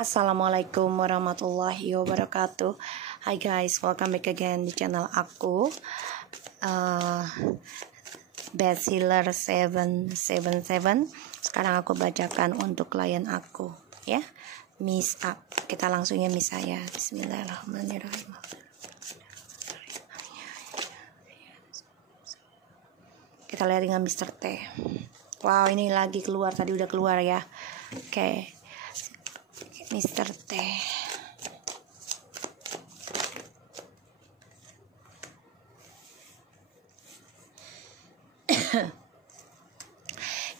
Assalamualaikum warahmatullahi wabarakatuh. Hi guys, welcome back again di channel aku, Bestseller 777. Sekarang aku bacakan untuk klien aku ya, Miss A. Kita langsung ya Miss saya. Bismillahirrahmanirrahim. Kita lihat dengan Mr. T. Wow, ini lagi keluar, tadi udah keluar ya. Oke. Mr. T.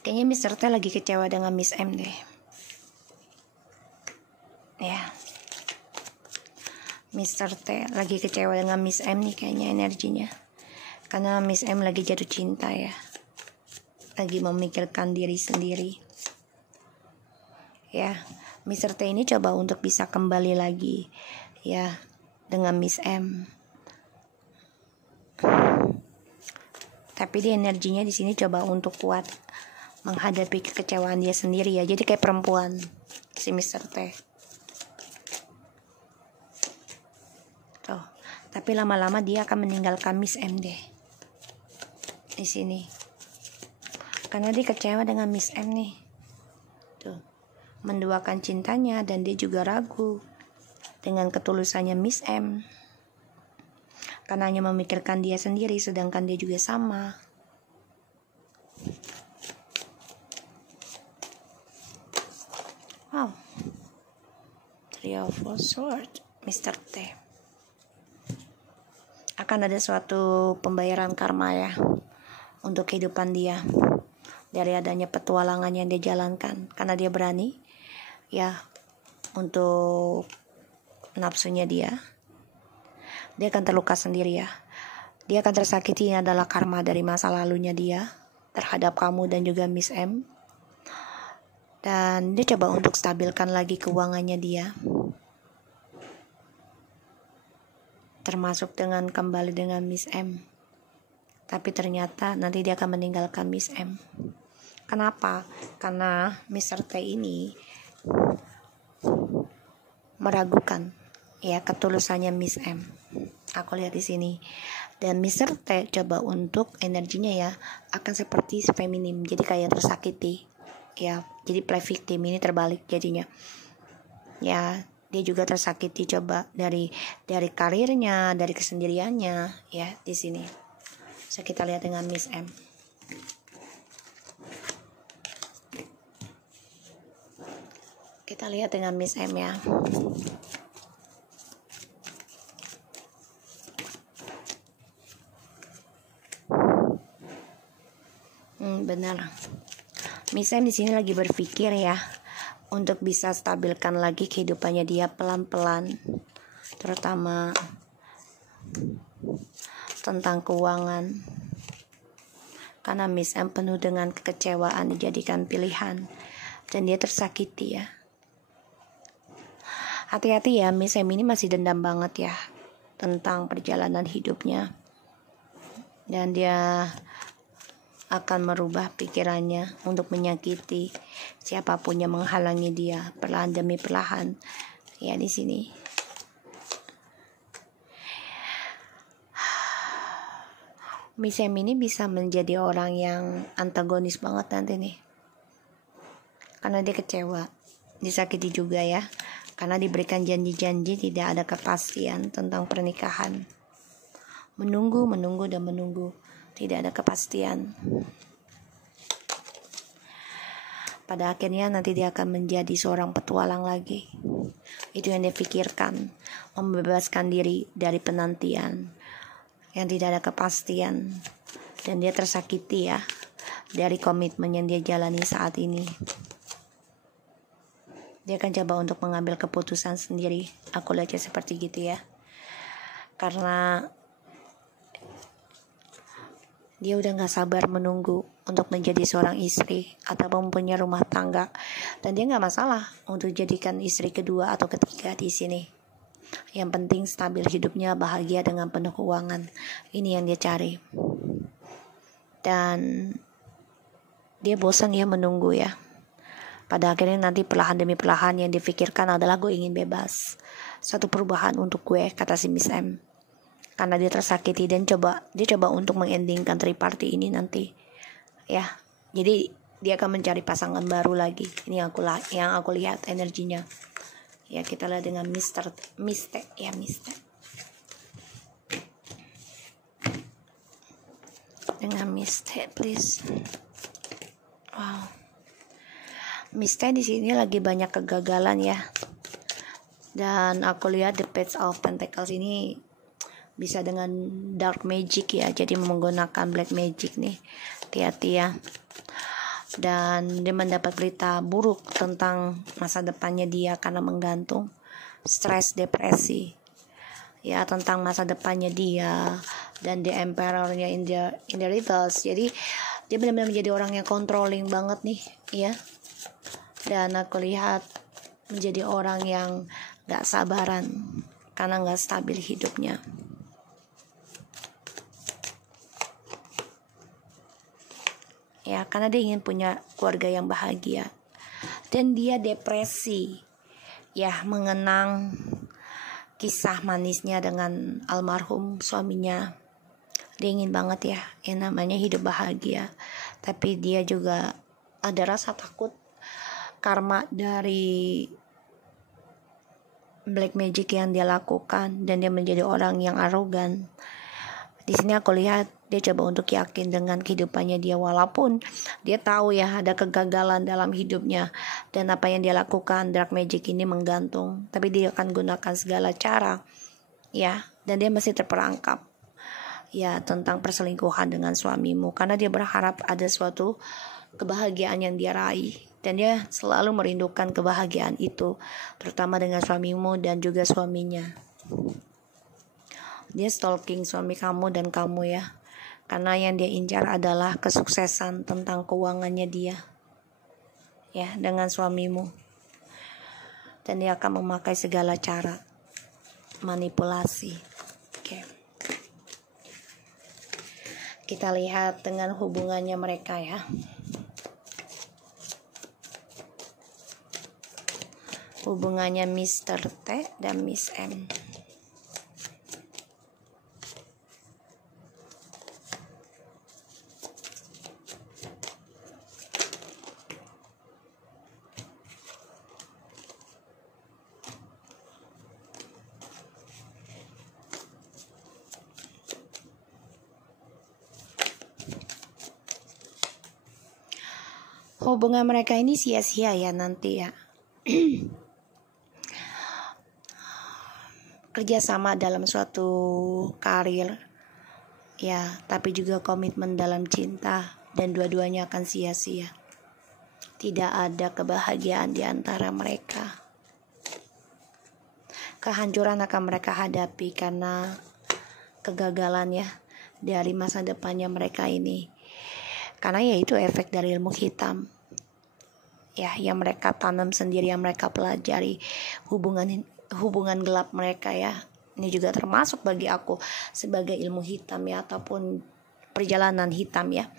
Kayaknya Mr. T lagi kecewa dengan Miss M deh. Ya. Mr. T lagi kecewa dengan Miss M nih kayaknya energinya. Karena Miss M lagi jatuh cinta ya. Lagi memikirkan diri sendiri. Ya. Mr. T ini coba untuk bisa kembali lagi ya dengan Miss M. Tapi dia energinya di sini coba untuk kuat menghadapi kekecewaan dia sendiri ya. Jadi kayak perempuan si Mr. T. Tuh. Tapi lama-lama dia akan meninggalkan Miss M deh. Di sini. Karena dia kecewa dengan Miss M nih. Tuh. Menduakan cintanya dan dia juga ragu dengan ketulusannya Miss M. Karena hanya memikirkan dia sendiri sedangkan dia juga sama. Wow. Three of Swords, Mr. T. Akan ada suatu pembayaran karma ya untuk kehidupan dia dari adanya petualangan yang dia jalankan, karena dia berani ya untuk nafsunya dia akan terluka sendiri ya. Dia akan tersakiti. Ini adalah karma dari masa lalunya dia terhadap kamu dan juga Miss M. Dan dia coba untuk stabilkan lagi keuangannya dia, termasuk dengan kembali dengan Miss M. Tapi ternyata nanti dia akan meninggalkan Miss M. Kenapa? Karena Mr. T ini meragukan ya ketulusannya Miss M. Aku lihat di sini. Dan Mr. T coba untuk energinya ya akan seperti feminim. Jadi kayak tersakiti. Ya, jadi play victim, ini terbalik jadinya. Ya, dia juga tersakiti coba dari karirnya, dari kesendiriannya ya di sini. So kita lihat dengan Miss M. Kita lihat dengan Miss M ya. Benar. Miss M di sini lagi berpikir ya untuk bisa stabilkan lagi kehidupannya dia pelan-pelan, terutama tentang keuangan. Karena Miss M penuh dengan kekecewaan dijadikan pilihan dan dia tersakiti ya. Hati-hati ya, Miss M ini masih dendam banget ya tentang perjalanan hidupnya. Dan dia akan merubah pikirannya untuk menyakiti siapapun yang menghalangi dia perlahan demi perlahan. Ya di sini. Miss M ini bisa menjadi orang yang antagonis banget nanti nih. Karena dia kecewa, disakiti juga ya. Karena diberikan janji-janji tidak ada kepastian tentang pernikahan. Menunggu dan menunggu. Tidak ada kepastian. Pada akhirnya nanti dia akan menjadi seorang petualang lagi. Itu yang dia pikirkan. Membebaskan diri dari penantian yang tidak ada kepastian. Dan dia tersakiti ya dari komitmen yang dia jalani saat ini. Dia akan coba untuk mengambil keputusan sendiri. Aku lihatnya seperti gitu ya. Karena dia udah gak sabar menunggu untuk menjadi seorang istri atau mempunyai rumah tangga. Dan dia gak masalah untuk jadikan istri kedua atau ketiga di sini. Yang penting stabil hidupnya, bahagia dengan penuh keuangan. Ini yang dia cari. Dan dia bosan ya menunggu ya. Pada akhirnya nanti perlahan demi perlahan yang difikirkan adalah gue ingin bebas. Suatu perubahan untuk gue, kata si Miss M. Karena dia tersakiti dan dia coba untuk mengendingkan triparty ini nanti. Ya, jadi dia akan mencari pasangan baru lagi. Ini yang aku lihat energinya. Ya, kita lihat dengan Mr. Dengan Mr. please. Wow. Mr. di sini lagi banyak kegagalan ya. Dan aku lihat the Page of Pentacles ini bisa dengan dark magic ya. Jadi menggunakan black magic nih. Hati-hati ya. Dan dia mendapat berita buruk tentang masa depannya dia karena menggantung, stres, depresi. Ya, tentang masa depannya dia. Dan the Emperor-nya in the reverse. Jadi dia benar-benar menjadi orang yang controlling banget nih ya. Dan aku lihat menjadi orang yang gak sabaran karena gak stabil hidupnya. Ya, karena dia ingin punya keluarga yang bahagia. Dan dia depresi. Ya, mengenang kisah manisnya dengan almarhum suaminya. Dia ingin banget ya, yang namanya hidup bahagia. Tapi dia juga ada rasa takut karma dari black magic yang dia lakukan, dan dia menjadi orang yang arogan. Di sini aku lihat dia coba untuk yakin dengan kehidupannya dia, walaupun dia tahu ya ada kegagalan dalam hidupnya dan apa yang dia lakukan dark magic ini menggantung, tapi dia akan gunakan segala cara ya, dan dia masih terperangkap ya tentang perselingkuhan dengan suamimu, karena dia berharap ada suatu kebahagiaan yang dia raih. Dan dia selalu merindukan kebahagiaan itu, terutama dengan suamimu dan juga suaminya. Dia stalking suami kamu dan kamu ya, karena yang dia incar adalah kesuksesan tentang keuangannya dia ya dengan suamimu. Dan dia akan memakai segala cara manipulasi. Oke. Kita lihat dengan hubungannya mereka ya. Hubungannya Mr. T dan Miss M. Hubungan mereka ini sia-sia ya nanti ya. Kerjasama dalam suatu karir ya, tapi juga komitmen dalam cinta, dan dua-duanya akan sia-sia. Tidak ada kebahagiaan di antara mereka. Kehancuran akan mereka hadapi karena kegagalan ya dari masa depannya mereka ini. Karena ya itu efek dari ilmu hitam ya, yang mereka tanam sendiri, yang mereka pelajari, hubungan gelap mereka ya. Ini juga termasuk bagi aku sebagai ilmu hitam ya, ataupun perjalanan hitam ya.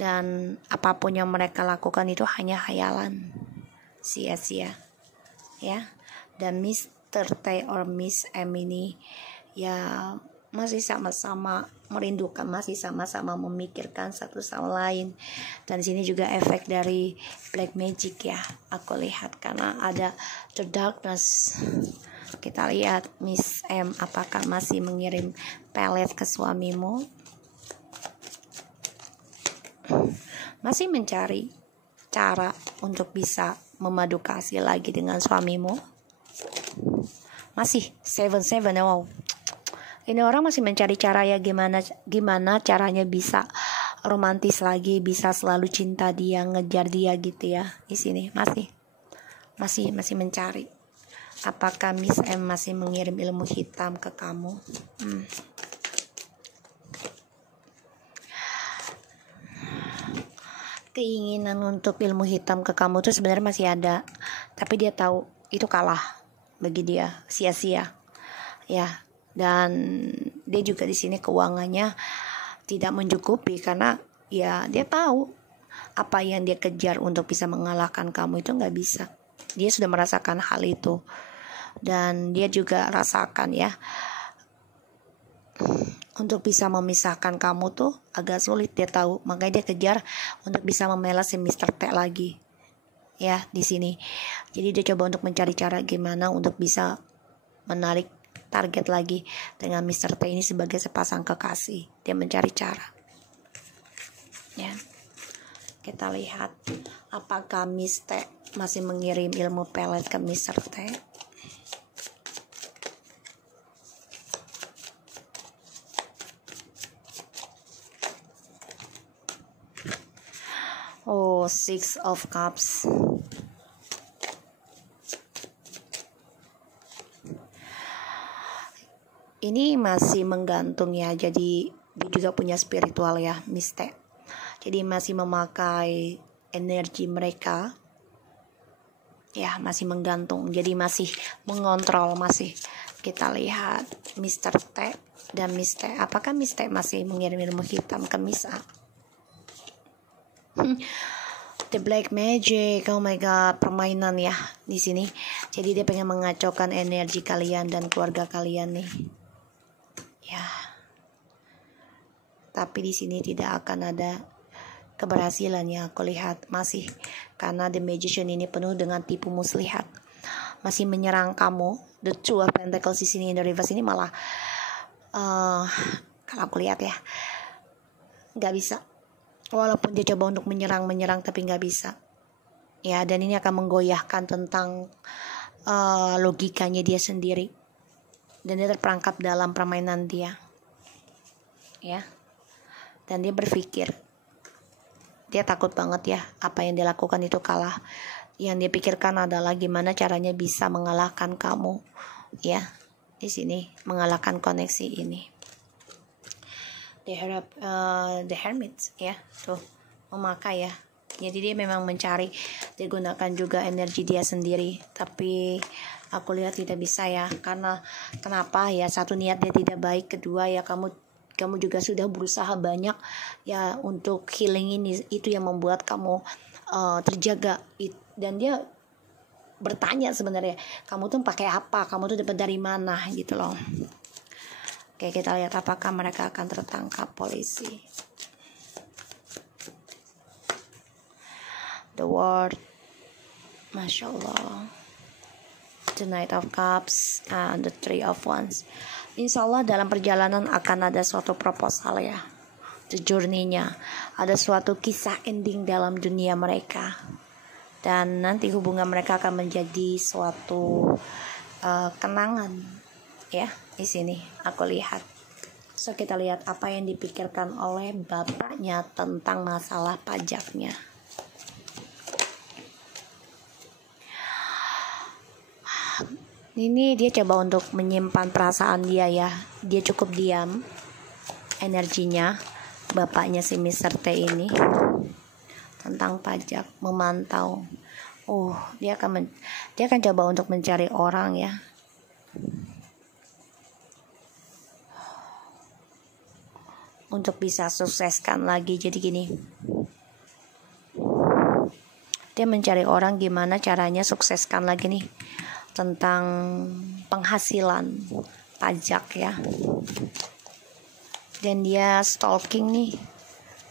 Dan apapun yang mereka lakukan itu hanya khayalan, sia-sia ya. Dan Mr. T or Miss M ini ya masih sama-sama merindukan, masih sama-sama memikirkan satu sama lain. Dan di sini juga efek dari black magic ya, aku lihat, karena ada the darkness. Kita lihat Miss M apakah masih mengirim pelet ke suamimu, masih mencari cara untuk bisa memadu kasih lagi dengan suamimu. Masih 7-7. Wow, ini orang masih mencari cara ya, gimana caranya bisa romantis lagi, bisa selalu cinta dia, ngejar dia gitu ya. Di sini masih mencari. Apakah Miss M masih mengirim ilmu hitam ke kamu? Keinginan untuk ilmu hitam ke kamu tuh sebenarnya masih ada, tapi dia tahu itu kalah bagi dia, sia-sia ya. Dan dia juga di sini keuangannya tidak mencukupi, karena ya dia tahu apa yang dia kejar untuk bisa mengalahkan kamu itu nggak bisa. Dia sudah merasakan hal itu, dan dia juga rasakan ya, untuk bisa memisahkan kamu tuh agak sulit, dia tahu. Makanya dia kejar untuk bisa memelas si Mr. T lagi ya di sini. Jadi dia coba untuk mencari cara gimana untuk bisa menarik target lagi dengan Mr. T ini sebagai sepasang kekasih. Dia mencari cara ya. Kita lihat apakah Miss T masih mengirim ilmu pelet ke Mr. T. Oh, Six of Cups. Ini masih menggantung ya, jadi dia juga punya spiritual ya, Miss T. Jadi masih memakai energi mereka ya, masih menggantung, jadi masih mengontrol. Masih kita lihat Mr. T dan Miss T. Apakah Miss T masih mengirim ilmu hitam ke Miss A? The Black Magic, oh my god, permainan ya di sini. Jadi dia pengen mengacaukan energi kalian dan keluarga kalian nih ya. Tapi di sini tidak akan ada keberhasilan ya, aku lihat masih, karena The Magician ini penuh dengan tipu muslihat, masih menyerang kamu. The Two of Pentacles di sini in the reverse ini malah kalau aku lihat ya nggak bisa. Walaupun dia coba untuk menyerang tapi nggak bisa ya. Dan ini akan menggoyahkan tentang logikanya dia sendiri, dan dia terperangkap dalam permainan dia ya. Dan dia berpikir, dia takut banget ya apa yang dia lakukan itu kalah. Yang dia pikirkan adalah gimana caranya bisa mengalahkan kamu ya. Di sini mengalahkan koneksi ini. The Hermit ya, tuh memakai ya. Jadi dia memang mencari, dia gunakan juga energi dia sendiri, tapi aku lihat tidak bisa ya. Karena kenapa ya, satu, niat dia tidak baik, kedua ya kamu juga sudah berusaha banyak ya untuk healing ini. Itu yang membuat kamu terjaga. Dan dia bertanya sebenarnya, kamu tuh pakai apa, kamu tuh dapat dari mana gitu loh. Oke, kita lihat apakah mereka akan tertangkap polisi. The World, Masya Allah. The Knight of Cups and the Three of Wands. Insya Allah dalam perjalanan akan ada suatu proposal ya. The journey-nya, ada suatu kisah ending dalam dunia mereka. Dan nanti hubungan mereka akan menjadi suatu kenangan ya. Di sini aku lihat. So kita lihat apa yang dipikirkan oleh bapaknya tentang masalah pajaknya. Ini dia coba untuk menyimpan perasaan dia ya. Dia cukup diam energinya, bapaknya si Mr. T ini, tentang pajak, memantau. Dia akan coba untuk mencari orang ya. Untuk bisa sukseskan lagi. Jadi gini, dia mencari orang gimana caranya sukseskan lagi nih tentang penghasilan pajak ya. Dan dia stalking nih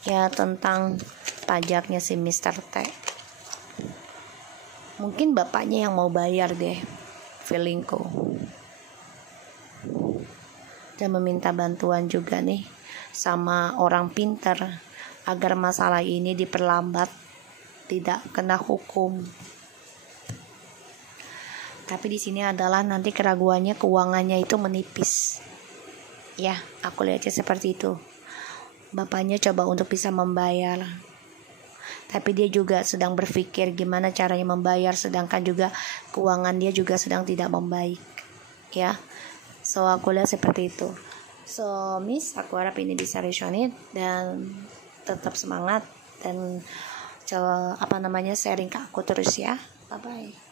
ya tentang pajaknya si Mr. T. Mungkin bapaknya yang mau bayar deh, feelingku. Dan meminta bantuan juga nih sama orang pintar agar masalah ini diperlambat, tidak kena hukum. Tapi di sini adalah nanti keraguannya, keuangannya itu menipis. Ya, aku lihatnya seperti itu. Bapaknya coba untuk bisa membayar, tapi dia juga sedang berpikir gimana caranya membayar, sedangkan juga keuangan dia juga sedang tidak membaik. Ya, so aku lihat seperti itu. So Miss, aku harap ini bisa resonate dan tetap semangat dan sharing ke aku terus ya. Bye bye.